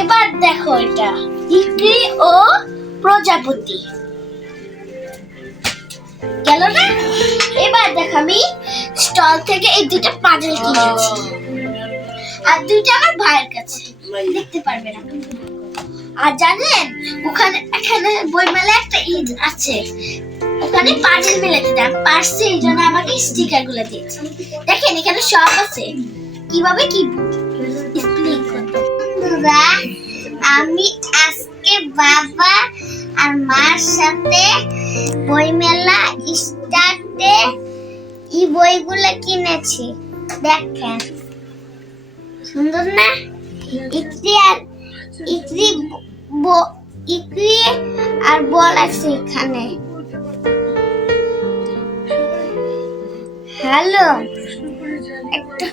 এবার দেখো এটা ইকরি ও প্রজাপতি গেল না। এবার দেখো আমি স্টল থেকে এই দুটো পাজল কিনেছি আর দুইটা আমার ভাইয়ের কাছে, দেখতে পারবে না। আর জানেন এখানে বইমেলায় একটা ঈদ আছে, ওখানে পাজল মেলাতে দাম পারছে, এই জন্য আমাকে স্টিকার গুলো দিয়েছে। দেখেন এখানে সব আছে, কিভাবে কি এক্সপ্লেইন করতে। বন্ধুরা, আমি আজকে বাবা আর মার সাথে বইমেলা স্টার্টে এই বইগুলো কিনেছি। দেখেন সুন্দর না? ইকরি আর বল আছে এখানে। হ্যালো একটা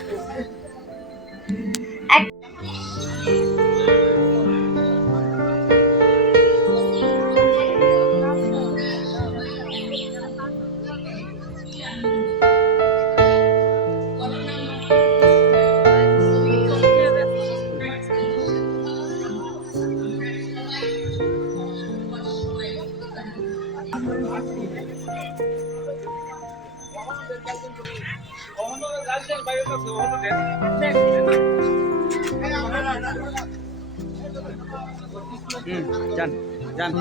যান যান।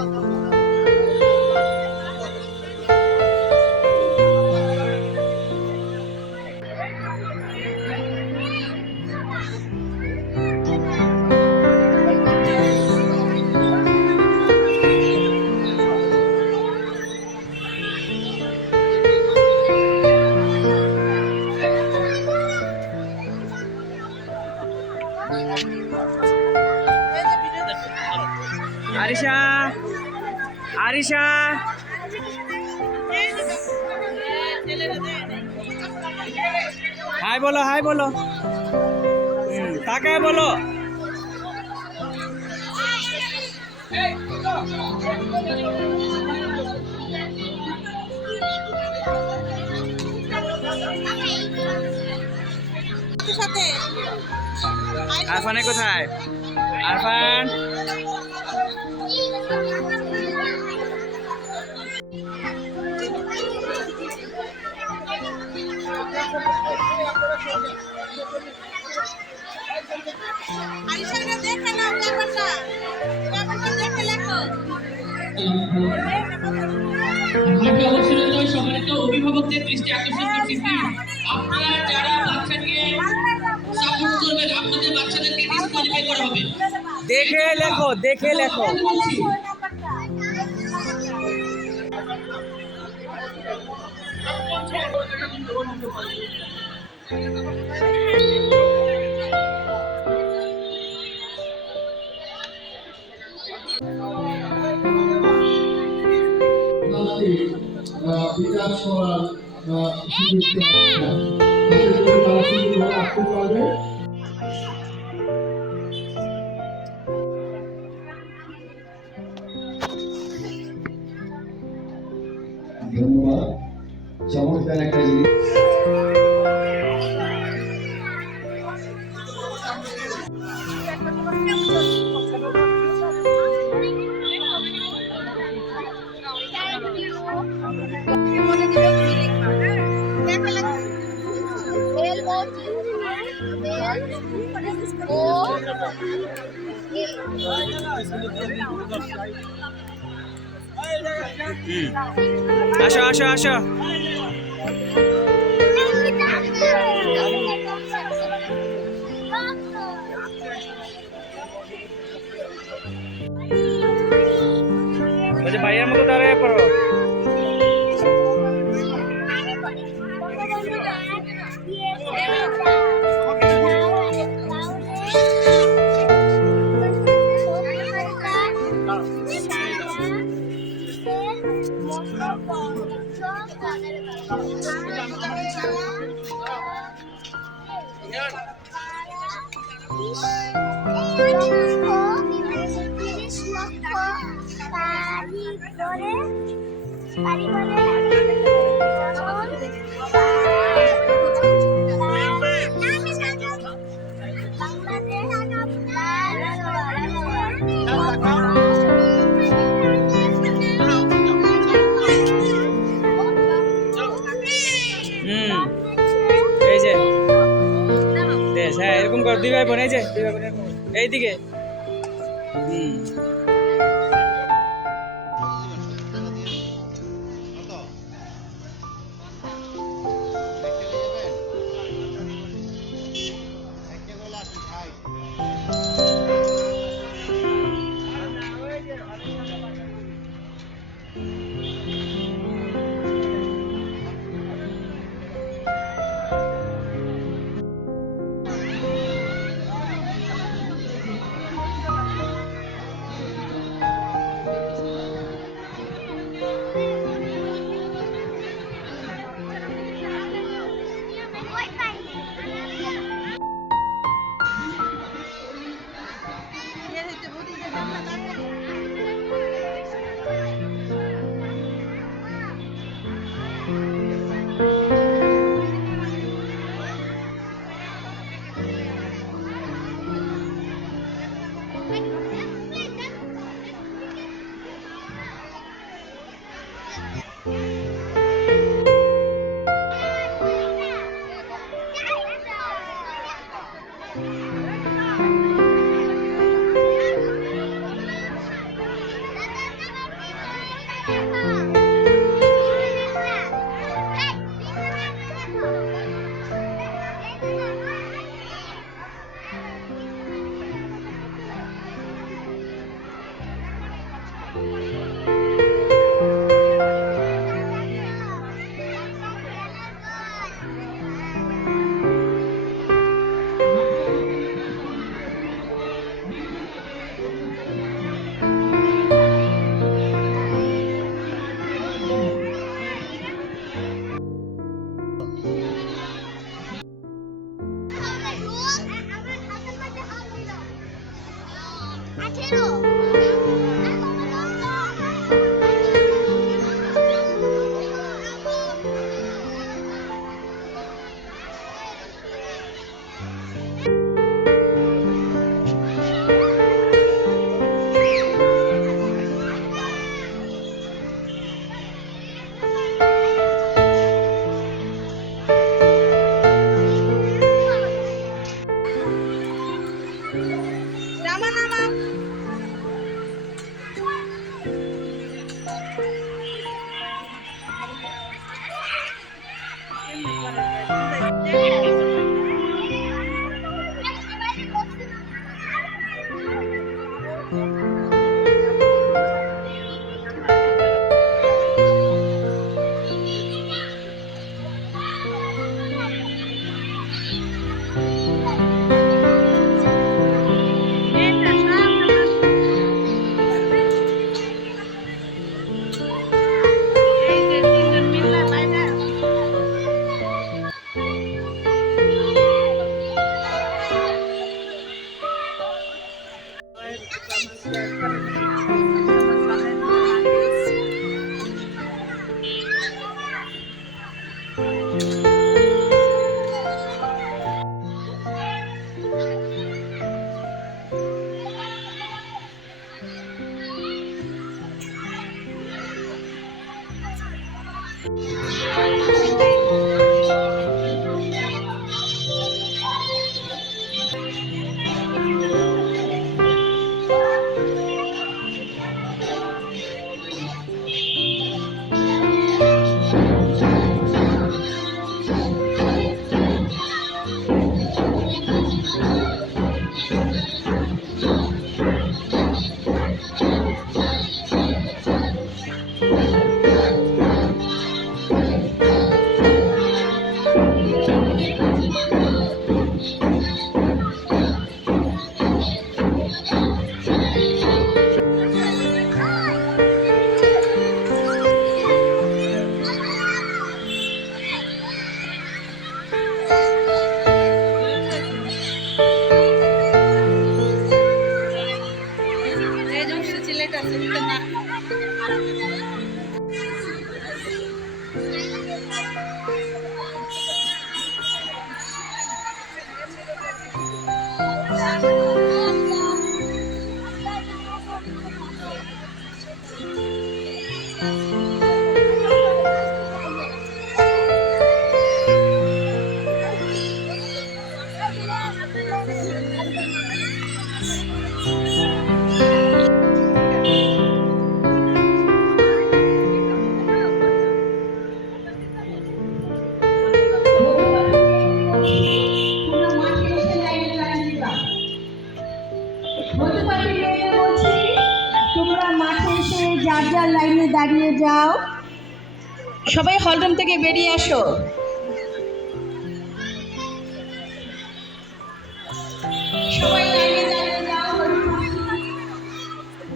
আরিশা আরিশা হাই বলো, হাই বলো, তাকায় বলো। আরফানে কোথায়? আরফান সম্মানিত অভিভাবকদের দৃষ্টি আকর্ষণ করছি, আপনারা যারা বাচ্চাকে সাপোর্ট করবেন আপনাদের বাচ্চাদেরকে ডিসকোয়ালিফাই করা হবে। দেখে লেখো, দেখে লেখো। বিকাশ করার আসতে পারবে। ধন্যবাদ, চমৎকার একটা জিনিস। আসো আসো আসো। ভাইয়ের মতো দাঁড়ায় পড়ো। এরকম কর, দুই ভাই বোন, এই যে দুই ভাই বোন এইদিকে। তোমরা মাঠে এসে যার যার লাইনে দাঁড়িয়ে যাও। সবাই হলরুম থেকে বেরিয়ে আসো। সবাই লাইনে দাঁড়িয়ে যাও।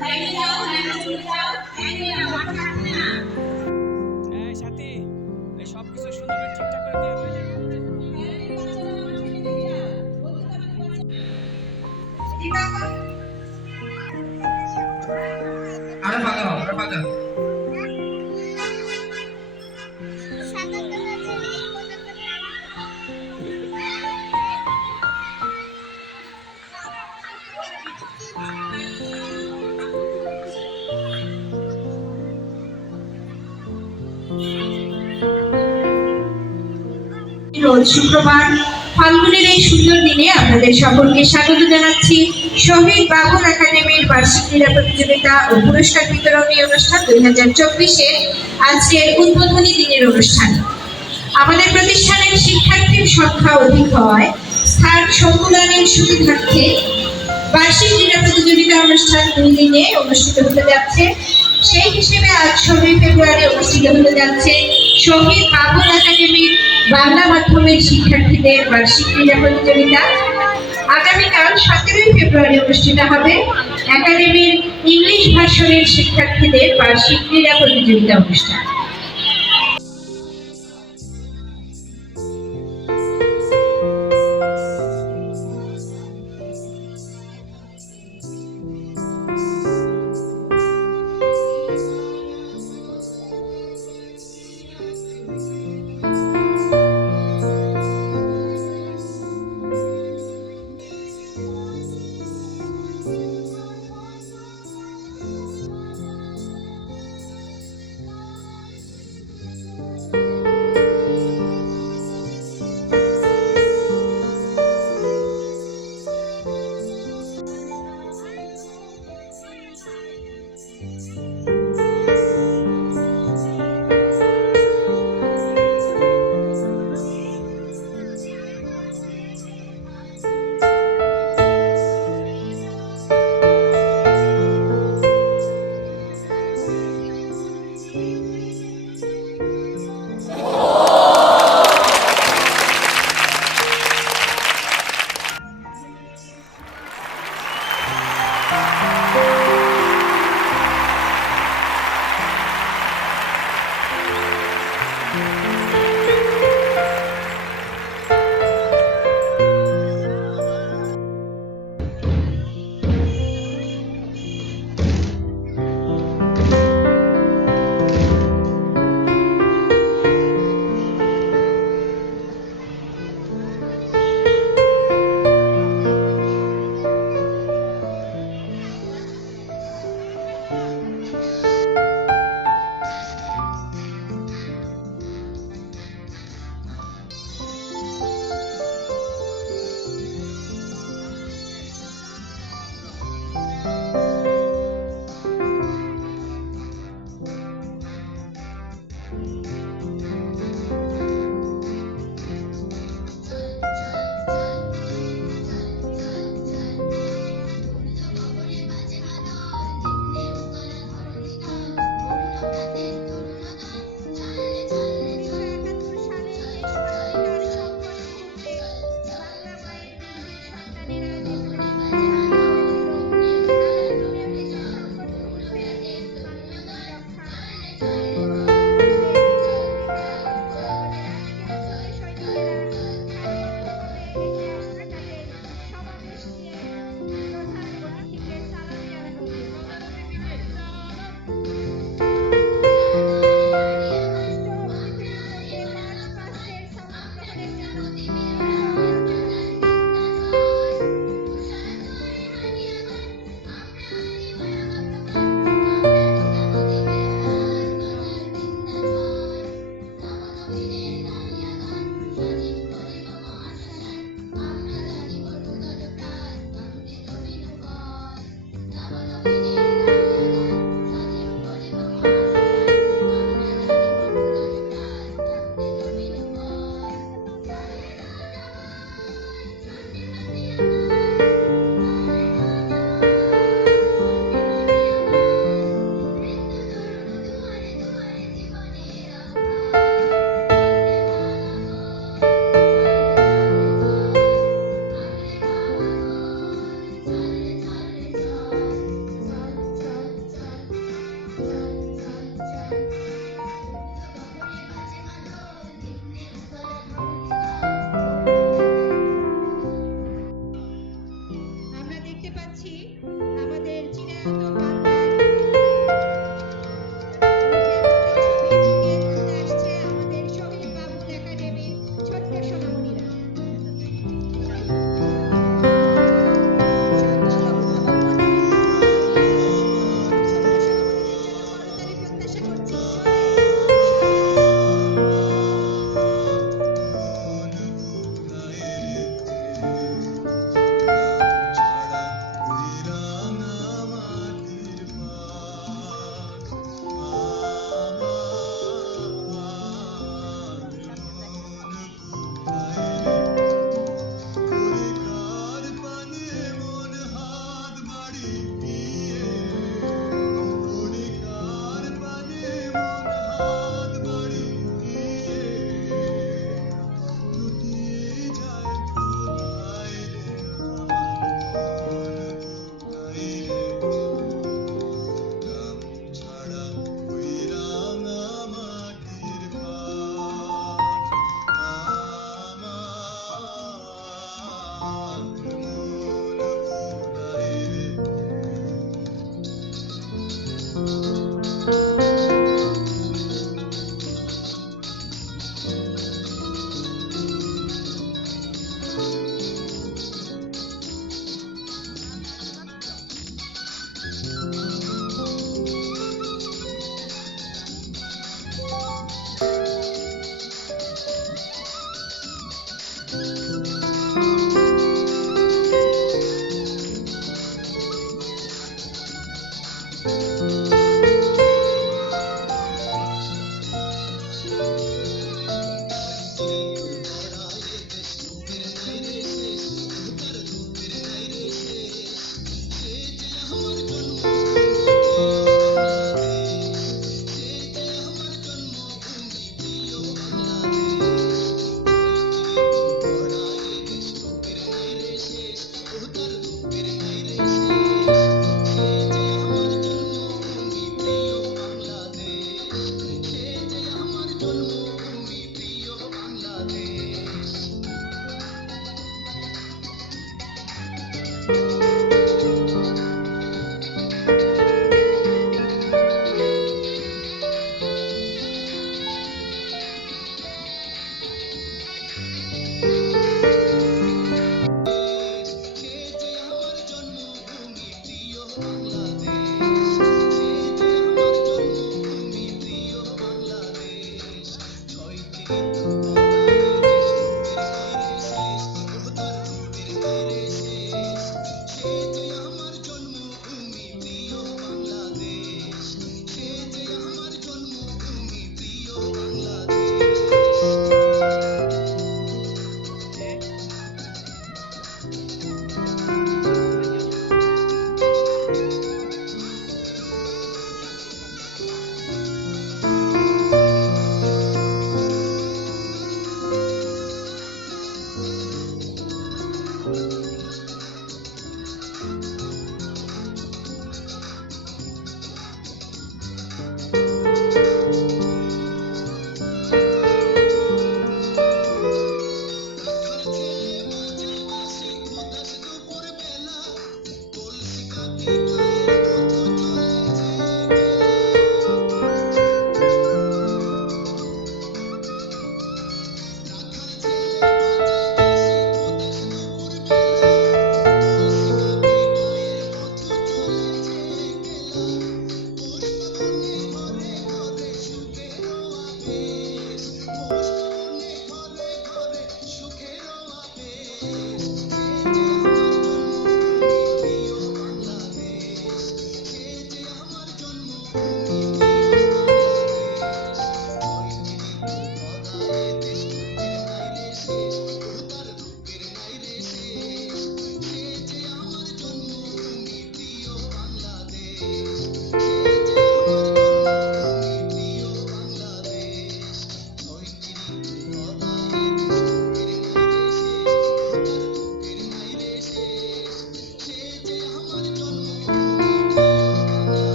লাইনে যাও, লাইনে চলে যাও। লাইনে যাও, মাঠে আসবে না। এই সাথী, এই সব কিছু সুন্দর করে ঠিকঠাক করে দিয়ে হয়ে যাবে। আরে ফাঁকা হও, আরে ফাঁকা। রোজ শুক্রবার ফাল্গুনের এই সুন্দর দিনে আপনাদের সকলকে স্বাগত জানাচ্ছি শহীদ বাবুল একাডেমির বার্ষিক ক্রীড়া প্রতিযোগিতা ও পুরস্কার বিতরণী অনুষ্ঠান 2024-এর আজকের উদ্বোধনী দিনের অনুষ্ঠান। আমাদের প্রতিষ্ঠানের শিক্ষার্থীর সংখ্যা অধিক হওয়ায় স্থান সংকুলনের সুবিধার্থে বার্ষিক ক্রীড়া প্রতিযোগিতা অনুষ্ঠান 2 দিনে অনুষ্ঠিত হতে যাচ্ছে। সেই হিসেবে আজ 16 ফেব্রুয়ারি অনুষ্ঠিত হতে যাচ্ছে শহীদ বাবুল একাডেমির বাংলা মাধ্যমের শিক্ষার্থীদের বার্ষিক ক্রীড়া প্রতিযোগিতা। আগামীকাল 17 ফেব্রুয়ারি অনুষ্ঠিত হবে একাডেমির ইংলিশ ভার্সনের শিক্ষার্থীদের বার্ষিক ক্রীড়া প্রতিযোগিতা অনুষ্ঠান।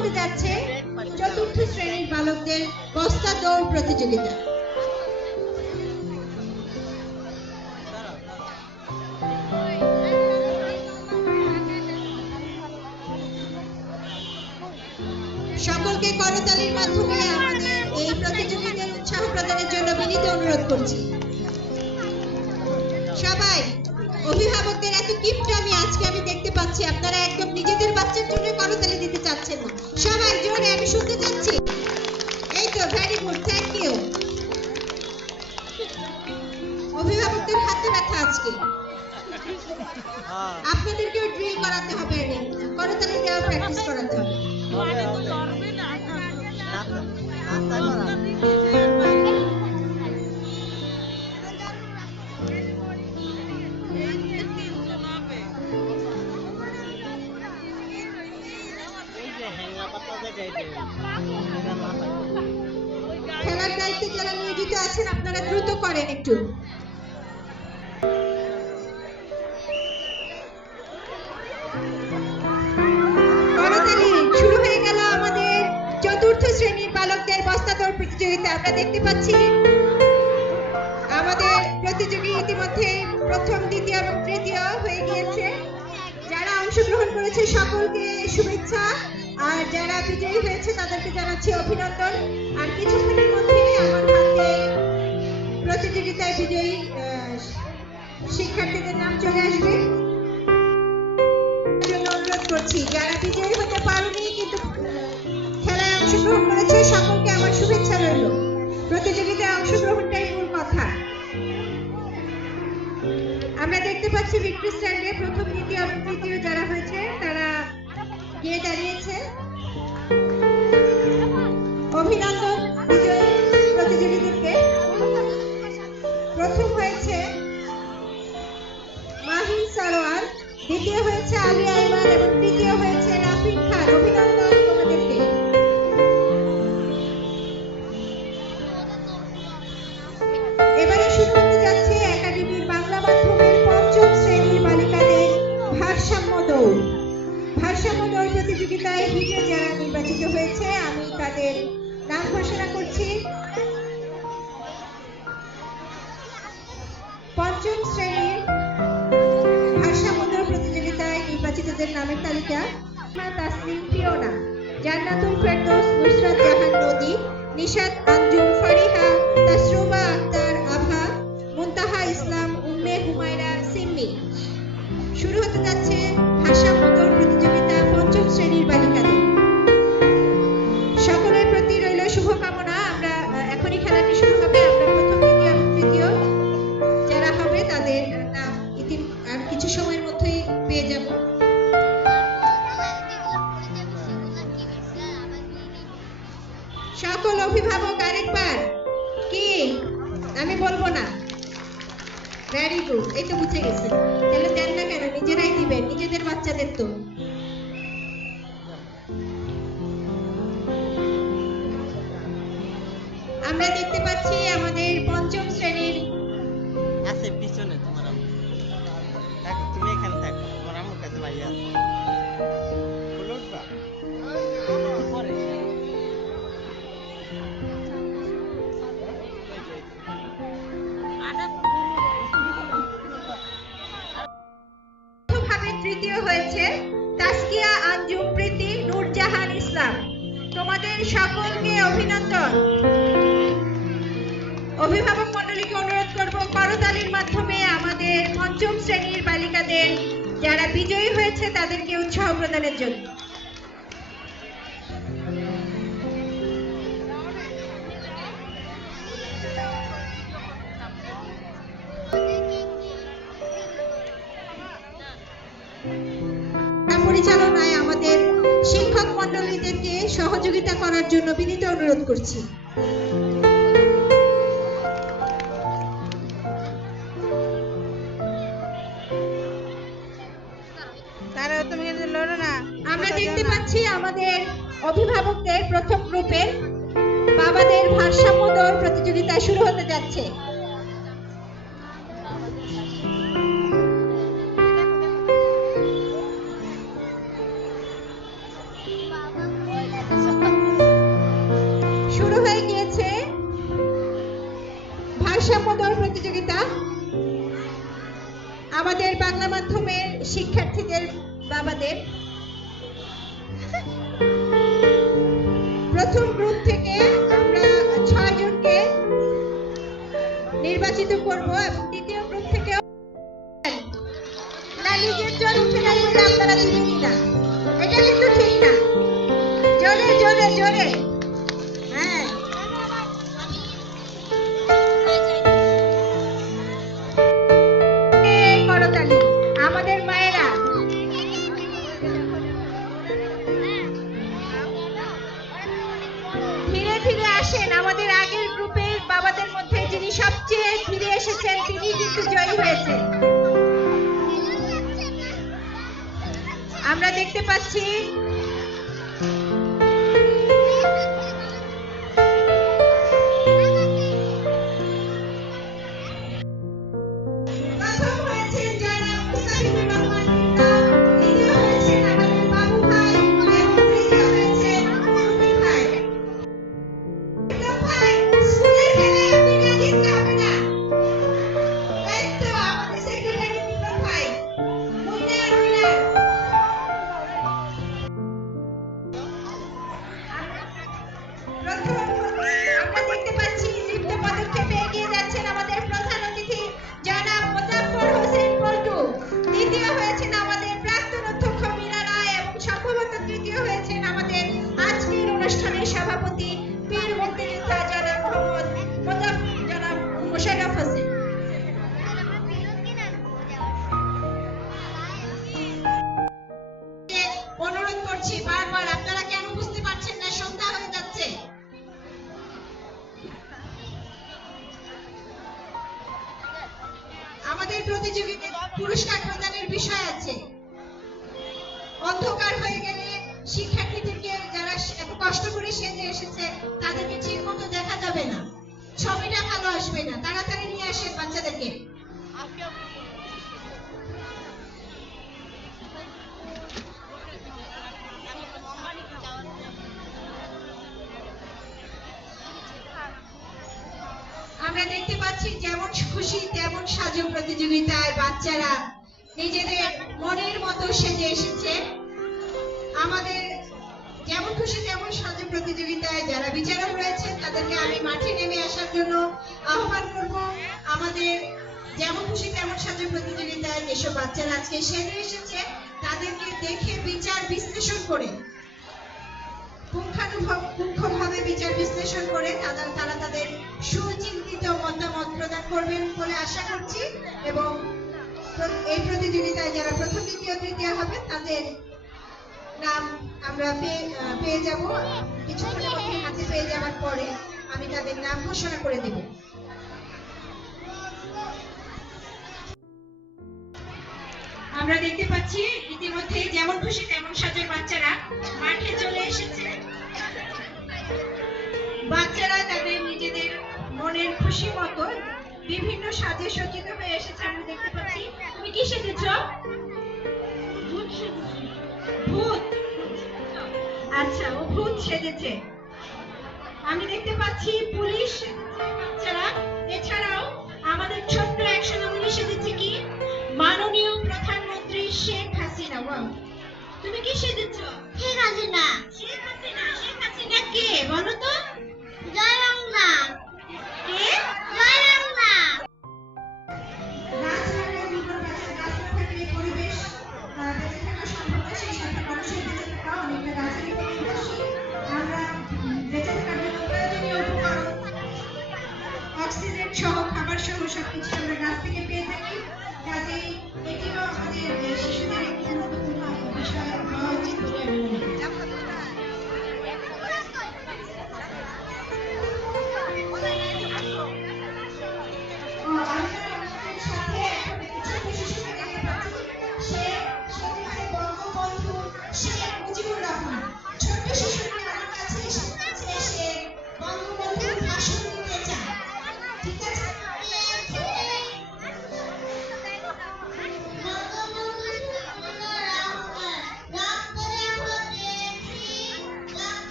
হতে যাচ্ছে চতুর্থ শ্রেণীর বালকদের বস্তা দৌড় প্রতিযোগিতা। সকলকে করতালির মাধ্যমে আমাদের এই প্রতিযোগিতার উৎসাহ প্রদানের জন্য বিনীত অনুরোধ করছি। সবাই অভিভাবকদের এত কিপটামি আজকে আমি দেখতে পাচ্ছি, আপনারা একদম নিজেদের বাচ্চার জন্য করতালি দিতে চাচ্ছেন না। সবাই জোরে আমি শুনতে চাচ্ছি। এই তো, ভেরি গুড, থ্যাংক ইউ। অভিভাবকদের হাতে ব্যথা আজকে, আপনাদেরকেও ড্রিল করাতে হবে, করতালি দেওয়া প্র্যাকটিস করাতে হবে। খেলার দায়িত্বে যারা নিয়োজিত আছেন আপনারা দ্রুত করেন একটু। করতালি শুরু হয়ে গেল আমাদের চতুর্থ শ্রেণীর বালকদের বস্তা দৌড় প্রতিযোগিতা। আমরা দেখতে পাচ্ছি আমাদের প্রতিযোগী ইতিমধ্যে প্রথম, দ্বিতীয় এবং তৃতীয় হয়ে গিয়েছে। যারা অংশগ্রহণ করেছে সকলকে শুভেচ্ছা, আর যারা বিজয়ী হয়েছে তাদেরকে জানাচ্ছি অভিনন্দন। আর কিছুক্ষণের মধ্যেই আমার হাতে প্রতিযোগিতায় বিজয়ী শিক্ষার্থীদের নাম চলে আসবে। জন্য অনুরোধ করছি, যারা বিজয়ী হতে পারেনি কিন্তু খেলায় অংশগ্রহণ করেছে সকলকে আমার শুভেচ্ছা রইল। প্রতিযোগিতায় অংশগ্রহণটাই মূল কথা। আমরা দেখতে পাচ্ছি ভিক্টরি স্ট্যান্ডে প্রথম, দ্বিতীয় এবং তৃতীয় যারা হয়েছে তারা গিয়ে দাঁড়িয়েছে। অভিনন্দন বিজয়ী প্রতিযোগীদেরকে। প্রথম হয়েছে মাহিন সারোয়ার, দ্বিতীয় হয়েছে আলিয়া ইমান এবং তৃতীয় হয়েছে রাফিক খান। অভিনন্দন তোমাদেরকে। এবারে শুরু হতে যাচ্ছে একাডেমির বাংলা মাধ্যমের পঞ্চম শ্রেণীর বালিকাদের ভারসাম্য দৌড়। ভারসাম্য দৌড় প্রতিযোগিতায় বিজয়ী যারা নির্বাচিত হয়েছে আমি তাদের নাম ঘোষণা করছি। পঞ্চম শ্রেণীর ভারসাম্য দৌড় প্রতিযোগিতায় নির্বাচিতদের নামের তালিকা: তাসলিম ফিওনা, জান্নাতুল ফেরদৌস নুসরাত জাহান নদী, নিশাত আঞ্জুম ফারিহা, তাসরুবা আক্তার আভা, মুনতাহা ইসলাম, উম্মে হুমায়রা সিম্মি। শুরু হতে যাচ্ছে ভারসাম্য দৌড় প্রতিযোগিতা পঞ্চম শ্রেণীর বালিকাদের। সকলের প্রতি রইল শুভকামনা। আমরা এখনই খেলাটি শুরু হবে। আমরা প্রথম, দ্বিতীয় এবং তৃতীয় যারা হবে তাদের নাম আর কিছু সময়ের মধ্যেই পেয়ে যাব। সকল অভিভাবক আরেকবার কি আমি বলবো না? ভেরি গুড, এই তো বুঝে গেছে। তাহলে দেন না কেন? নিজেরাই দিবেন, নিজেদের বাচ্চাদের তো। আমরা দেখতে পাচ্ছি আমাদের পঞ্চম শ্রেণীর আছে পিছনে তোমার আম্মু। দেখো তুমি এখানে থাকো, তোমার আম্মুর কাছে ভাইয়া আছে। ফুল উঠবা? পরে। প্রথমভাবে তৃতীয় হয়েছে তাসকিয়া আঞ্জুম প্রীতি নূরজাহান ইসলাম। তোমাদের সকলকে অভিনন্দন। অভিভাবক মণ্ডলীকে অনুরোধ করব করতালির মাধ্যমে আমাদের পঞ্চম শ্রেণীর বালিকাদের যারা বিজয়ী হয়েছে তাদেরকে উৎসাহ প্রদানের জন্য। পরিচালনায় আমাদের শিক্ষক মণ্ডলীদেরকে সহযোগিতা করার জন্য বিনীত অনুরোধ করছি। আমরা দেখতে পাচ্ছি আমাদের অভিভাবকদের প্রথম গ্রুপের বাবাদের ভারসাম্য দৌড় প্রতিযোগিতা শুরু হতে যাচ্ছে। শুরু হয়ে গিয়েছে ভাষাম্য দৌড় প্রতিযোগিতা। আমাদের বাংলা মাধ্যমের শিক্ষার্থীদের বাবাদের প্রথম গ্রুপ থেকে আমরা 6 জনকে নির্বাচিত করব এবং দ্বিতীয় গ্রুপ থেকে না নিজের জোর উঠে নাই বলে আপনারা দিবেনই না, এটা কিন্তু ঠিক না। জোরে জোরে জোরে, হ্যাঁ। করতালি আমাদের মায়েরা। ধীরে ধীরে আসেন, আমাদের আগের গ্রুপের বাবাদের মধ্যে যিনি সবচেয়ে ধীরে এসেছেন তিনি কিন্তু জয়ী হয়েছে। আমরা দেখতে পাচ্ছি প্রথম হয়েছেন যারা মুস্তাফিজুর রহমান মিতা, দ্বিতীয় হয়েছেন আমাদের বাবু ভাই এবং তৃতীয় হয়েছেন সুবীর ভাই। বিপ্লব ভাই, স্কুলের খেলায় আপনি না জিততে হবে না। এই তো আমাদের সেক্রেটারি বিপ্লব ভাই, উইনার উইনার। আমরা দেখতে পাচ্ছি লিপ্ত পদক্ষেপে এগিয়ে যাচ্ছেন আমাদের প্রধান অতিথি জনাব মোজাফফর হোসেন পল্টু। দ্বিতীয় হয়েছেন আমাদের প্রাক্তন অধ্যক্ষ মীরা রায় এবং সম্ভবত তৃতীয় হয়েছেন আমাদের আজকের অনুষ্ঠানের সভাপতি বীর মুক্তিযোদ্ধা জনাব মোশাররফ হোসেন। অনুরোধ করছি বারবার, আপনারা কেন বুঝতে পারছেন না? সন্ধ্যা হয়ে যাচ্ছে। আমাদের প্রতিযোগিতায় পুরস্কার প্রদানের বিষয় আছে। অন্ধকার হয়ে গেলে শিক্ষার্থীদেরকে যারা এত কষ্ট করে সেজে এসেছে তাদেরকে ঠিক মতো দেখা যাবে না, ছবিটা ভালো আসবে না। তাড়াতাড়ি নিয়ে আসেন বাচ্চাদেরকে। আমরা দেখতে পাচ্ছি যেমন খুশি তেমন সাজু প্রতিযোগিতায় বাচ্চারা নিজেদের মনের মতো সেজে এসেছে। আমাদের যেমন খুশি তেমন সাজু প্রতিযোগিতায় যারা বিচারক রয়েছেন তাদেরকে আমি মাঠে নেমে আসার জন্য আহ্বান করব। আমাদের যেমন খুশি তেমন সাজু প্রতিযোগিতায় যেসব বাচ্চারা আজকে সেজে এসেছে তাদেরকে দেখে বিচার বিশ্লেষণ করে পুঙ্খানুপুঙ্খভাবে বিচার বিশ্লেষণ করে তারা তাদের সুচিন্তিত মতামত প্রদান করবেন বলে আশা করছি। এবং এই প্রতিযোগিতায় যারা প্রথম দ্বিতীয় তৃতীয় হবে তাদের নাম আমরা পেয়ে যাব। কিছুক্ষণের মধ্যে হাতে পেয়ে যাওয়ার পরে আমি তাদের নাম ঘোষণা করে দেব। আমরা দেখতে পাচ্ছি ইতিমধ্যে যেমন খুশি তেমন সাজের বাচ্চারা মাঠে চলে এসেছে। বাচ্চারা তাদের নিজেদের মনের খুশি মতো বিভিন্ন সাজে সজ্জিত হয়ে এসেছে। আমরা দেখতে পাচ্ছি। তুমি কি সেজেছ? ভূত। আচ্ছা, ও ভূত সেজেছে। আমি দেখতে পাচ্ছি পুলিশ সেজেছে বাচ্চারা। এছাড়াও আমাদের ছোট্ট এক সোনামণি সেজেছে কি মাননীয় প্রধানমন্ত্রী শেখ হাসিনা। ওয়াও, তুমি কি সেজেছ? শেখ হাসিনা। শেখ হাসিনা। শেখ হাসিনা কে বলো তো? জয় বাংলা। কে? জয় বাংলা। গাছ লাগালে জীবন বাঁচে, গাছ না থাকলে পরিবেশ বেঁচে থাকা সম্ভব না, সেই সাথে মানুষের বেঁচে থাকা অনেকটা গাছেরই প্রতিবেশী। আমরা বেঁচে থাকার জন্য প্রয়োজনীয় উপকরণ অক্সিজেন সহ খাবার সহ সবকিছু আমরা গাছ থেকে পেয়ে থাকি। কাজেই এটিও আমাদের শিশুদের একটি গুরুত্বপূর্ণ বিষয় হওয়া উচিত বলে আমি মনে করি।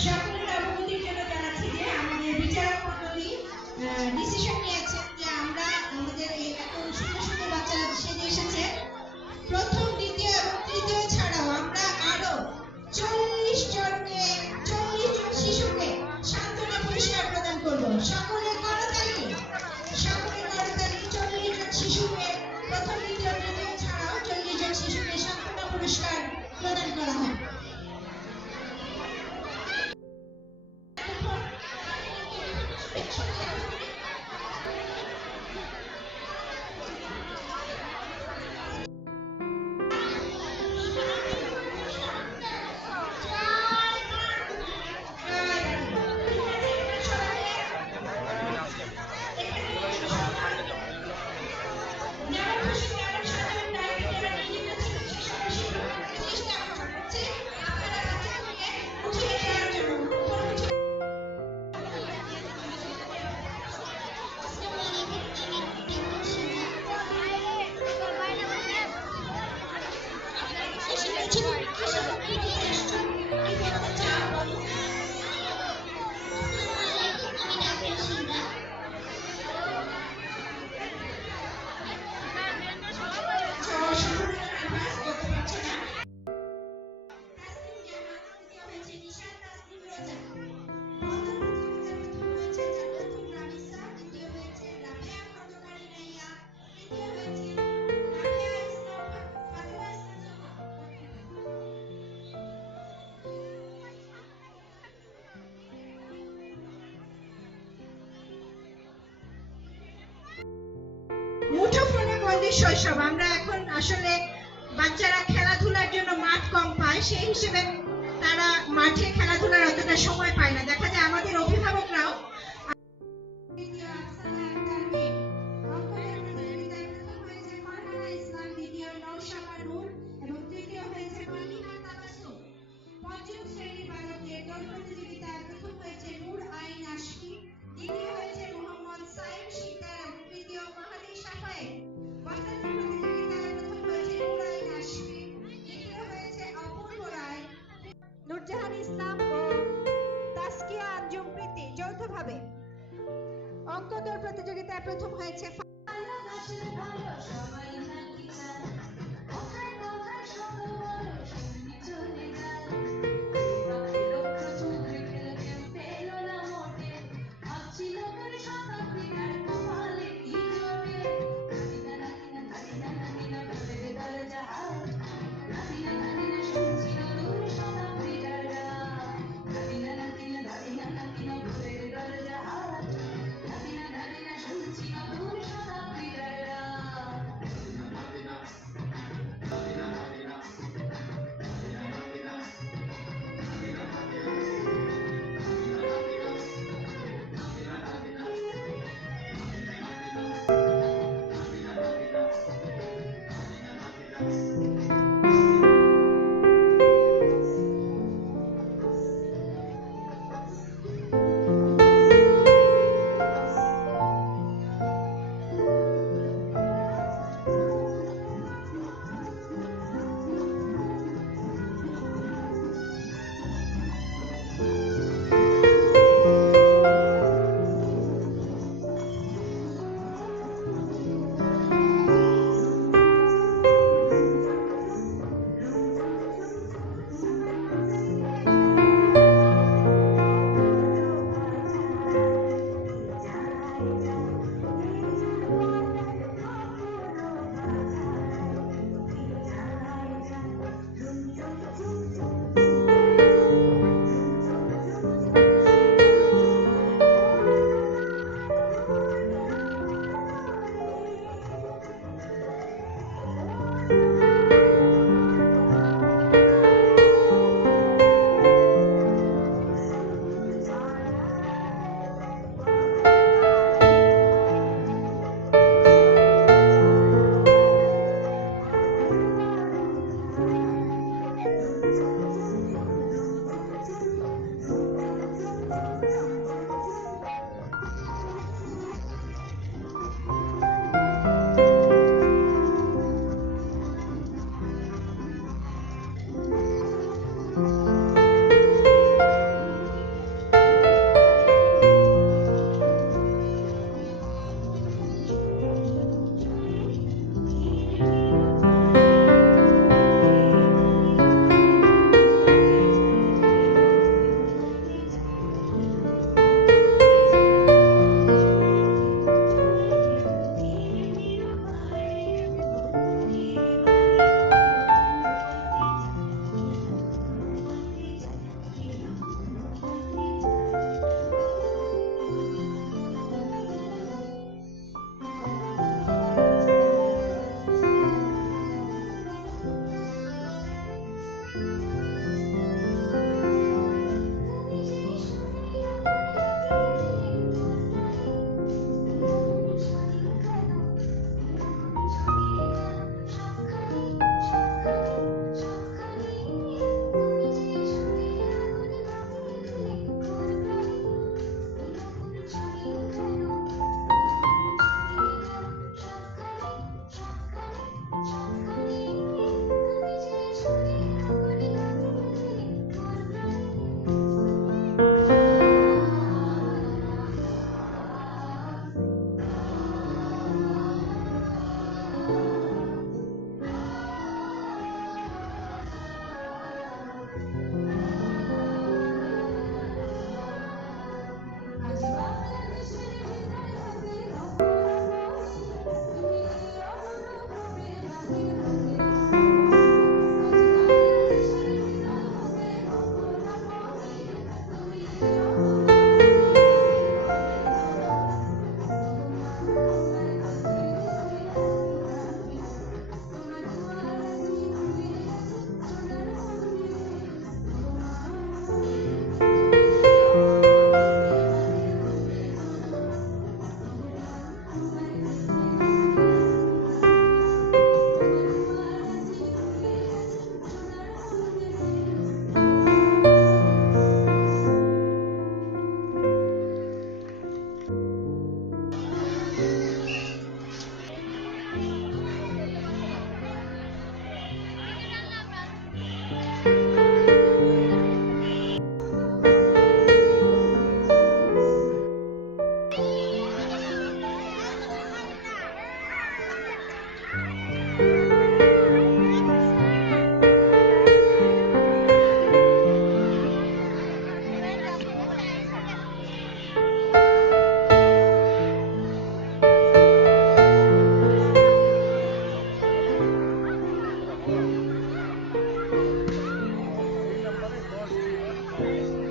সকলের অবগতির জন্য জানাচ্ছি যে আমাদের বিচারক মণ্ডলী ডিসিশন নিয়েছেন যে আমরা আমাদের এই এত সুন্দর সুন্দর বাচ্চারা সেজে এসেছে, প্রথম দ্বিতীয় এবং তৃতীয় ছাড়াও আমরা আরো 40 জন শিশুকে সান্ত্বনা পুরস্কার প্রদান করব। সকলের করতালি, 40 জন শিশুকে প্রথম দ্বিতীয় তৃতীয় ছাড়াও 40 জন শিশুকে সান্ত্বনা পুরস্কার প্রদান করা হয়। মুঠোফোনে বন্দি শৈশব, আমরা এখন আসলে বাচ্চারা খেলাধুলার জন্য মাঠ কম পায়, সেই হিসেবে তারা মাঠে খেলাধুলার অতটা সময় পায় না। দেখা যায় আমাদের অভিভাবকরাও পঞ্চম শ্রেণীর বালকদের দৌড় প্রতিযোগিতায় প্রথম হয়েছে নূর আইন আশকি, দ্বিতীয় হয়েছে মোহাম্মদ সাইম শিকদার এবং তৃতীয় মাহাদি সাফায়েত। বস্তানি প্রতিযোগিতায় প্রথম হয়েছে নূর আইন আশকি, দ্বিতীয় হয়েছে অপূর্ব রায়, নূরজাহান ইসলাম ও তাসকিয়া আঞ্জুম প্রীতি যৌথভাবে। অঙ্ক দৌড় প্রতিযোগিতায় প্রথম হয়েছে আছে